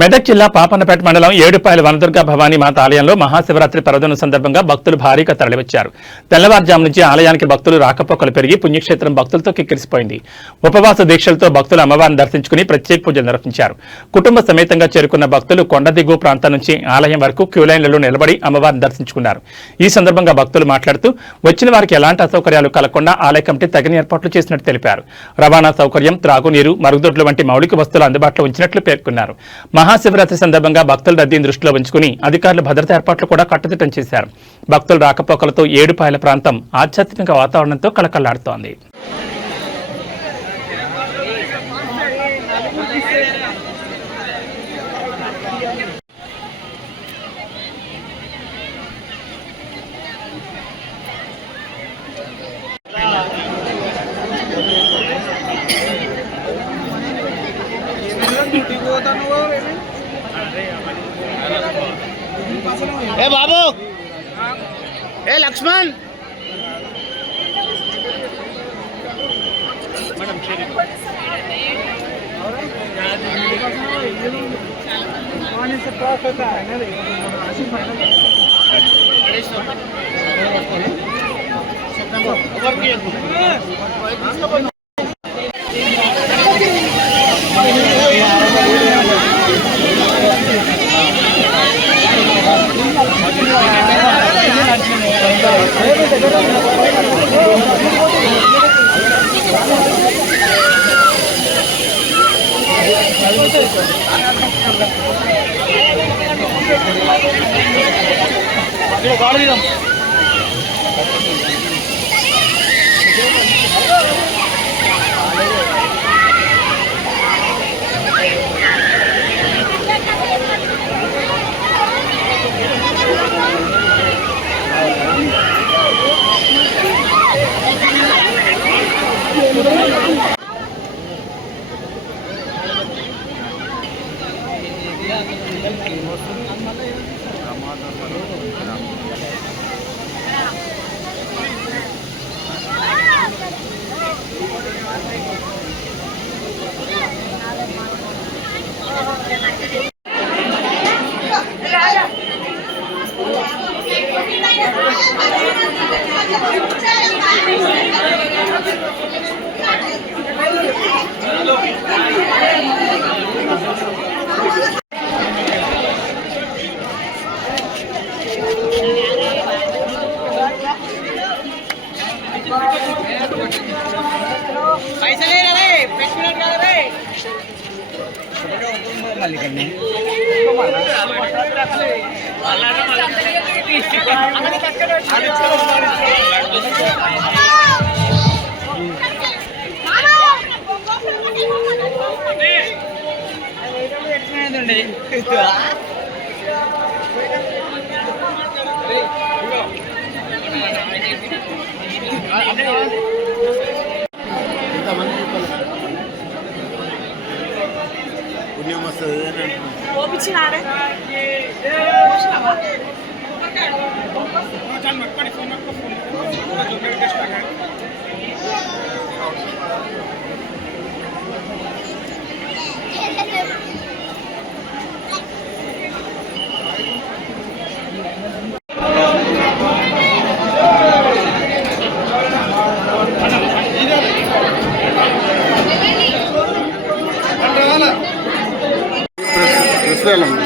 మెదక్ జిల్లా పాపన్నపేట మండలం ఏడుపాయల వనదుర్గ భవానీ మాత ఆలయంలో మహాశివరాత్రి పర్వదినం సందర్భంగా భక్తులు భారీగా తరలివచ్చారు. తెల్లవారుజాము నుంచి ఆలయానికి భక్తులు రాకపోకలు పెరిగి పుణ్యక్షేత్రం భక్తులతో కిక్కిరిసిపోయింది. ఉపవాస దీక్షలతో భక్తులు అమ్మవారిని దర్శించుకుని ప్రత్యేక పూజలు నిర్వహించారు. కుటుంబ సమేతంగా చేరుకున్న భక్తులు కొండ దిగువ ప్రాంతం నుంచి ఆలయం వరకు క్యూలైన్లలో నిలబడి అమ్మవారిని దర్శించుకున్నారు. ఈ సందర్భంగా భక్తులు మాట్లాడుతూ వచ్చిన వారికి ఎలాంటి అసౌకర్యాలు కలగకుండా ఆలయ కమిటీ తగిన ఏర్పాట్లు చేసినట్టు తెలిపారు. రవాణా సౌకర్యం త్రాగునీరు మరుగుదొడ్లు వంటి మౌలిక వస్తువులు అందుబాటులో ఉంచినట్లు పేర్కొన్నారు. మహాశివరాత్రి సందర్భంగా భక్తుల రద్దీని దృష్టిలో ఉంచుకుని అధికారులు భద్రతా ఏర్పాట్లు కూడా కట్టుదిట్టం చేశారు. భక్తుల రాకపోకలతో ఏడుపాయల ప్రాంతం ఆధ్యాత్మిక వాతావరణంతో కళకళలాడుతోంది. ఏ బాబు ఏ లక్ష్మణ్ పుణ్యం వస్తుంది গাড়ি Oh. అదే ఓపించినాడే Venezuela.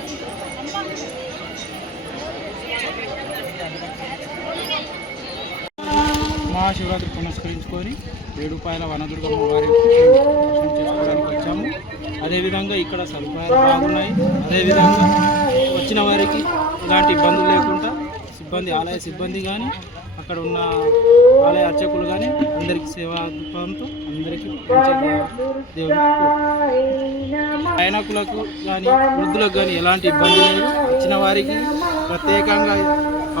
మహాశివరాత్రి పునస్కరించుకొని ఏడుపాయల వనదుర్గమ్మ వారి దర్శనం చేసుకోవడానికి వచ్చాము. అదేవిధంగా ఇక్కడ సదుపాయాలు బాగున్నాయి. అదేవిధంగా వచ్చిన వారికి ఎలాంటి ఇబ్బందులు లేకుండా సిబ్బంది ఆలయ సిబ్బంది కానీ అక్కడ ఉన్న ఆలయ అర్చకులు కానీ అందరికీ సేవా అందరికీ ప్రయాణకులకు దేవుడు కానీ వృద్ధులకు కానీ ఎలాంటి ఇబ్బంది లేదు. వచ్చిన వారికి ప్రత్యేకంగా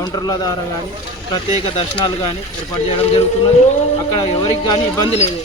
కౌంటర్ల ద్వారా కానీ ప్రత్యేక దర్శనాలు కానీ ఏర్పాటు చేయడం జరుగుతున్నది. అక్కడ ఎవరికి కానీ ఇబ్బంది లేదు.